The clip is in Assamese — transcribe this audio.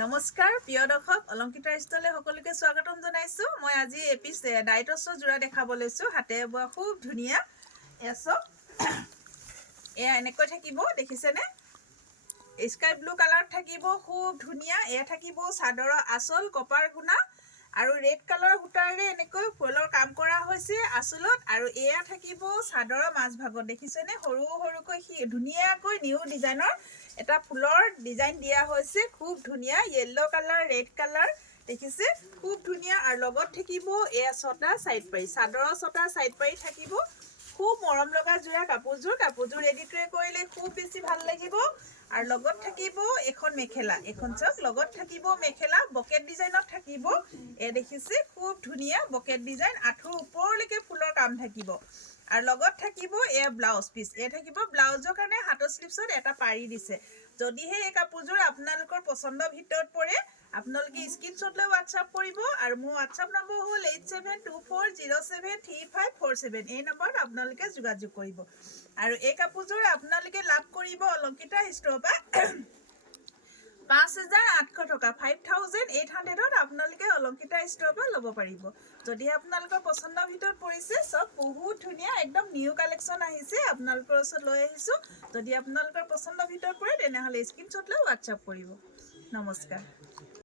নমস্কাৰ প্ৰিয় দৰ্শক অলংকিতা ষ্টলে সকলোকে স্বাগতম জনাইছো। মই আজি এপিচ ডাইটছৰ যোৰা দেখাব লৈছো। হাতে বোৱা খুব ধুনীয়া। এয়া চব এয়া এনেকৈ থাকিব, দেখিছেনে? স্কাই ব্লু কালাৰ থাকিব, খুব ধুনীয়া। এয়া থাকিব চাদৰৰ আঁচল কপাৰ গুণা আৰু ৰেড কালাৰ সূতাৰে এনেকৈ ফুলৰ কাম কৰা হৈছে আঁচলত। আৰু এয়া থাকিব চাদৰৰ মাজভাগত, দেখিছেনে? সৰু সৰুকৈ ধুনীয়াকৈ নিউ ডিজাইনৰ এটা ফুলৰ ডিজাইন দিয়া হৈছে, খুব ধুনীয়া। য়েল্লো কালাৰ, ৰেড কালাৰ, দেখিছে? খুব ধুনীয়া। আৰু লগত থাকিব এয়া ছটা চাইড পাৰি, চাদৰৰ ছটা চাইড পাৰি থাকিব। খুব মৰম লগা যোৰা কাপোৰযোৰ ৰেডি কৰিলে খুব বেছি ভাল লাগিব। আৰু লগত থাকিব এখন মেখেলা, এখন চাওক, লগত থাকিব মেখেলা বকেট ডিজাইনত থাকিব। দেখিছে? খুব ধুনীয়া বকেট ডিজাইন, আঁঠুৰ ওপৰলৈকে ফুলৰ কাম থাকিব। আৰু লগত থাকিব এয়া ব্লাউজ পিচ। থাকিব ব্লাউজৰ কাৰণে হাতৰ স্লিপছত এটা পাৰি দিছে। যদিহে এই কাপোৰযোৰ আপোনালোকৰ পচন্দৰ ভিতৰত পৰে, আপোনালোকে স্ক্ৰীনশ্বট লৈ হোৱাটছআপ কৰিব। আৰু মোৰ হোৱাটছআপ নম্বৰ হ'ল 8724073547। এই নম্বৰত আপোনালোকে যোগাযোগ কৰিব। আৰু এই কাপোৰযোৰ আপোনালোকে লাভ কৰিব অলংকিতা ষ্ট'ৰৰ পৰা 5,800 টকা, 5,800ত আপোনালোকে অলংকিতা ষ্ট'ৰৰ পৰা ল'ব পাৰিব। যদিহে আপোনালোকৰ পচন্দৰ ভিতৰত পৰিছে, চব বহুত ধুনীয়া, একদম নিউ কালেকশ্যন আহিছে, আপোনালোকৰ ওচৰত লৈ আহিছোঁ। যদি আপোনালোকৰ পচন্দৰ ভিতৰত পৰে তেনেহ'লে স্ক্ৰীনশ্বট লৈ হোৱাটছআপ কৰিব। নমস্কাৰ।